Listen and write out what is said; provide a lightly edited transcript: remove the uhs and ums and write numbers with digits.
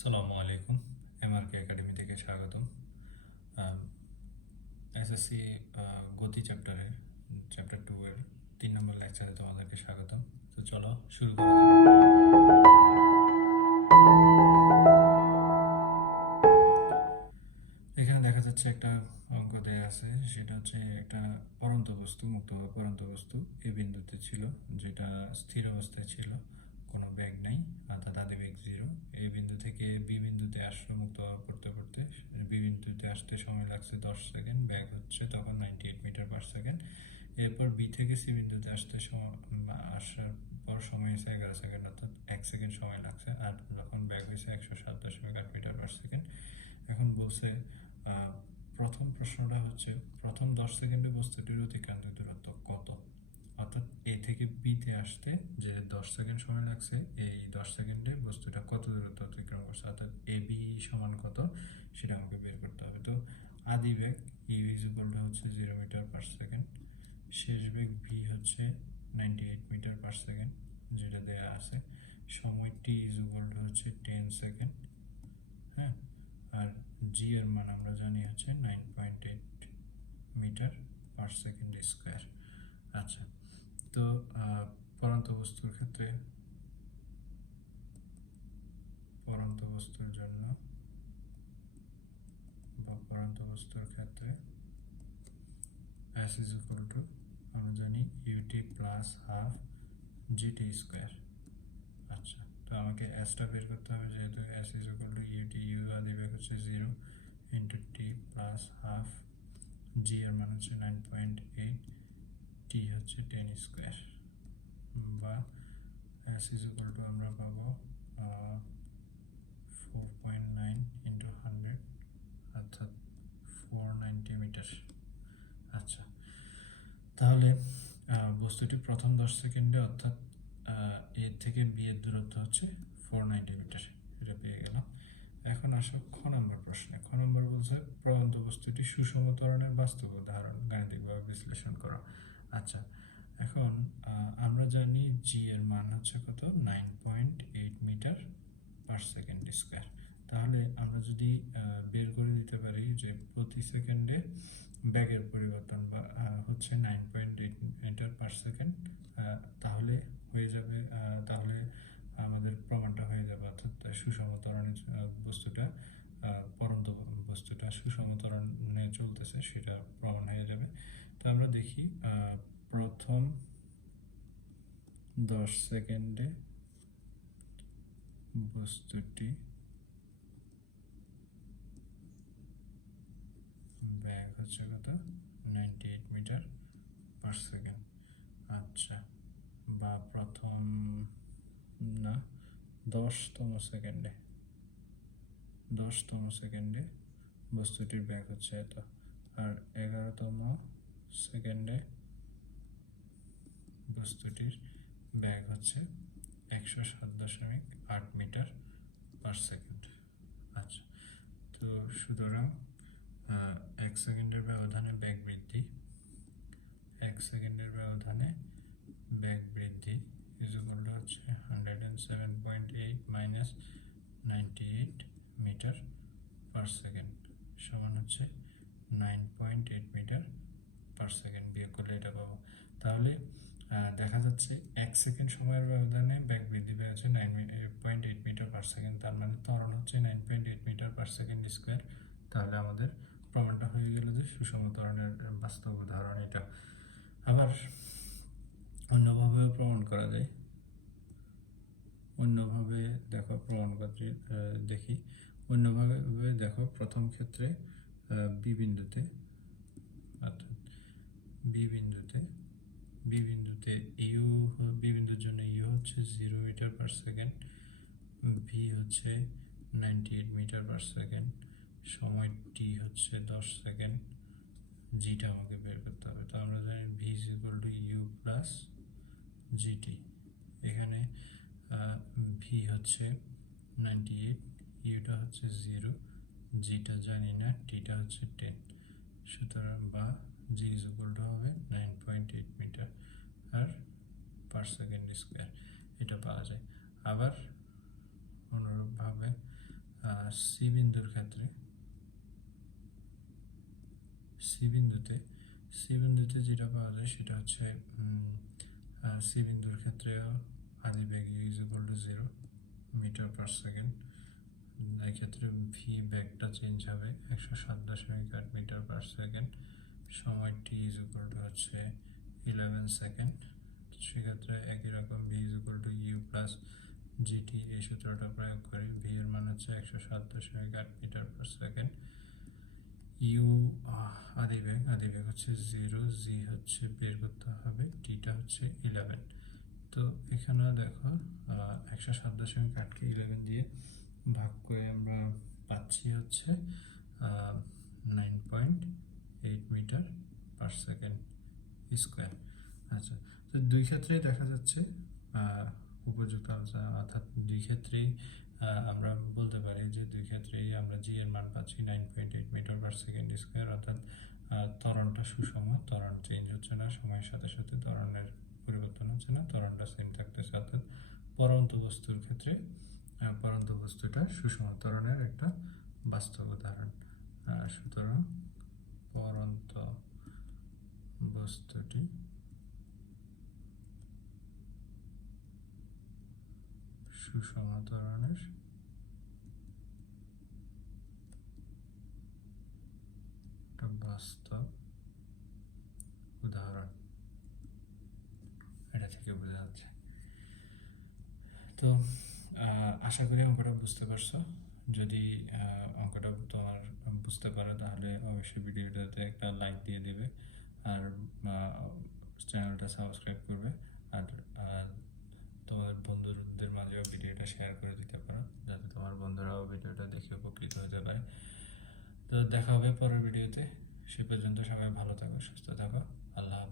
আসসালামু আলাইকুম। Mrk Academy থেকে স্বাগতম। এসএসসি গতি চ্যাপ্টারের চ্যাপ্টার 2 এর 3 নম্বর লেকচারে তোমাদেরকে স্বাগতম। তো চলো শুরু করা যাক। এখানে দেখা যাচ্ছে একটা অঙ্ক দেয়া আছে, সেটা হচ্ছে একটা পরন্ত বস্তু, মুক্ত পরন্ত বস্তু এই বিন্দুতে ছিল, যেটা স্থির অবস্থায় ছিল, কোনো বেগ নাই, অর্থাৎ আদি বেগ 0। এই বিন্দু থেকে বি বিন্দুতে আসলো মুক্ত করতে করতে, বি বিন্দুতে আসতে সময় লাগছে 10 সেকেন্ড, বেগ হচ্ছে তখন 98 মিটার পার সেকেন্ড। এরপর বি থেকে সি বিন্দুতে আসার পর সময় হয়েছে 11 সেকেন্ড, অর্থাৎ 1 সেকেন্ড সময় লাগছে, আর যখন বেগ হয়েছে 107.8 মিটার পার সেকেন্ড। এখন বলছে প্রথম প্রশ্নটা হচ্ছে প্রথম 10 সেকেন্ডে বস্তুটির অতিক্রান্ত দূরত্ব কত, অর্থাৎ এ থেকে বিতে আসতে যে 10 সেকেন্ড সময় লাগছে, এই 10 সেকেন্ডে বস্তুটা কত দূরত্ব অতিক্রম করছে, অর্থাৎ এ বি সমান কত সেটা আমাকে বের করতে হবে। তো আদি বেগ ইউ ইজ ইকুয়াল টু হচ্ছে 0 মিটার পার সেকেন্ড, শেষ বেগ ভি হচ্ছে 98 মিটার পার সেকেন্ড যেটা দেয়া আছে, সময় টি ইজ ইকুয়াল টু হচ্ছে 10 সেকেন্ড, হ্যাঁ, আর জি এর মান আমরা জানি হচ্ছে 9.8 মিটার পার সেকেন্ড স্কোয়ার। আচ্ছা, তো পরন্ত বস্তুর ক্ষেত্রে পরন্ত বস্তুর জন্য বা পরন্ত বস্তুর ক্ষেত্রে S is equal to আমরা জানি ut plus half GT square. আচ্ছা, তো আমাকে এসটা বের করতে হবে, যেহেতু S is equal to ut, u আদি বেগ হচ্ছে 0 ইন্টু টি প্লাস হাফ, জি এর মান হচ্ছে 9.8, টি হচ্ছে 10 স্কোয়ার, বা S is equal to আমরা পাবো 4.9 ইন্টু 100, অর্থাৎ 490 মিটার। আচ্ছা, তাহলে বস্তুটি প্রথম 10 সেকেন্ডে, অর্থাৎ এ থেকে বি এর দূরত্ব হচ্ছে 490 মিটার, এটা পেয়ে গেলাম। এখন আসো খ নম্বর প্রশ্নে। খ নম্বর বলছে পরন্ত বস্তুটি সুষম ত্বরণের বাস্তব উদাহরণ গাণিতিকভাবে বিশ্লেষণ করো। আচ্ছা, এখন আমরা জানি জি এর মান হচ্ছে কত, 9.8 মিটার পার সেকেন্ড স্কোয়ার। তাহলে আমরা যদি বের করে দিতে পারি যে প্রতি সেকেন্ডে ব্যাগের পরিবর্তন বা হচ্ছে 9.8 মিটার পার সেকেন্ড, তাহলে হয়ে যাবে, তাহলে আমাদের প্রমাণটা হয়ে যাবে, অর্থাৎ সুষম ত্বরণে বস্তুটা পরন্ত বস্তুটা সুষম ত্বরণে চলতেছে, সেটা প্রমাণ হয়ে যাবে। তো আমরা দেখি প্রথম 10 সেকেন্ডে বস্তুটি ব্যাগ হচ্ছে কত, 98 মিটার পার সেকেন্ড। আচ্ছা, বা প্রথম না 10তম সেকেন্ডে বস্তুটির ব্যাগ হচ্ছে এত, আর 11তম সেকেন্ডে বস্তুটির ব্যাগ হচ্ছে 107.8 মিটার পার সেকেন্ড। আচ্ছা, তো সুতরাং 1 সেকেন্ডের ব্যবধানে ব্যাগ বৃদ্ধি, 1 সেকেন্ডের ব্যবধানে ব্যাগ বৃদ্ধি ইজ ইকুয়াল টু হচ্ছে 107.8 মাইনাস 98 মিটার পার সেকেন্ড সমান হচ্ছে 9.8 মিটার পার সেকেন্ড, বিয়োগ করলে এটা পাবো। তাহলে দেখা যাচ্ছে 1 সেকেন্ড সময়ের ব্যবধানে ব্যাগ বৃদ্ধি পেয়েছে 9.8 মিটার পার সেকেন্ড, তার মানে ত্বরণ হচ্ছে 9.8 মিটার পার সেকেন্ড স্কোয়ার। তাহলে আমাদের প্রমাণটা হয়ে গেল যে সুষম ত্বরণের বাস্তব উদাহরণ এটা। আবার অন্যভাবেও প্রমাণ করা যায়, অন্যভাবে দেখো প্রমাণ করতে দেখি। অন্যভাবে দেখো, প্রথম ক্ষেত্রে বি বিন্দুতে, অর্থাৎ বি বিন্দুতে ইউ, বি বিন্দুর জন্য ইউ হচ্ছে 0 মিটার পার সেকেন্ড, ভি হচ্ছে 98 মিটার পার সেকেন্ড, সময় টি হচ্ছে 10 সেকেন্ড, জিটা আমাকে বের করতে হবে। তো আমরা জানি v is equal to u plus gt. এখানে ভি হচ্ছে 98, ইউটা হচ্ছে 0, জিটা জানি না, টিটা হচ্ছে 10, সুতরাং বা জি ইজ ইকুয়াল টু হবে 9.8 মিটার আর পার সেকেন্ড স্কোয়ার, এটা পাওয়া যায়। আবার অনুরূপভাবে সি বিন্দুর ক্ষেত্রে সি বিন্দুতে যেটা পাওয়া যায় সেটা হচ্ছে সি বিন্দুর ক্ষেত্রে আদি বেগ is equal to 0 metre per second. এই ক্ষেত্রে ভি বেগটা চেঞ্জ হবে 107.8 মিটার পার সেকেন্ড। সময় টি ইজ ইকুয়াল টু হচ্ছে 11 সেকেন্ড। সেক্ষেত্রে একই রকম v is equal to u plus gt এই সূত্রটা প্রয়োগ করে ভি এর মান হচ্ছে 107.8 মিটার পার সেকেন্ড। ইউ আদি বেগ হচ্ছে 0, জি হচ্ছে বের করতে হবে, টিটা হচ্ছে 11। তো এখানে দেখো 107.8কে 11 দিয়ে ভাগ করে আমরা পাচ্ছি হচ্ছে 9.8 মিটার পার সেকেন্ড স্কোয়ার। আচ্ছা, তো দুই ক্ষেত্রেই দেখা যাচ্ছে উপযুক্ত অর্থাৎ দুই ক্ষেত্রেই আমরা বলতে পারি যে দুই ক্ষেত্রেই আমরা জি এর মান পাচ্ছি 9.8 মিটার পার সেকেন্ড স্কোয়ার। অর্থাৎ ত্বরণটা সুষম, ত্বরণ চেঞ্জ হচ্ছে না, সময়ের সাথে সাথে ত্বরণের পরিবর্তন হচ্ছে না, ত্বরণটা সেম থাকতেছে। অর্থাৎ পরন্ত বস্তুর ক্ষেত্রে পরন্ত বস্তুটা সুষম ত্বরণের একটা বাস্তব উদাহরণ। সুতরাং পরন্ত বস্তুটি সুষম ত্বরণের একটা বাস্তব উদাহরণ, এটা থেকে বোঝা যাচ্ছে। তো আশা করি অঙ্কটা বুঝতে পারছো। যদি অঙ্কটা তোমার বুঝতে পারো তাহলে অবশ্যই ভিডিওটাতে একটা লাইক দিয়ে দেবে, আর চ্যানেলটা সাবস্ক্রাইব করবে, আর তোমাদের বন্ধুদের মাঝেও ভিডিওটা শেয়ার করে দিতে পারো যাতে তোমার বন্ধুরাও ভিডিওটা দেখে উপকৃত হতে পারে। তো দেখা হবে পরের ভিডিওতে। সে পর্যন্ত সবাই ভালো থাকো, সুস্থ থাকো। আল্লাহ হাফেজ।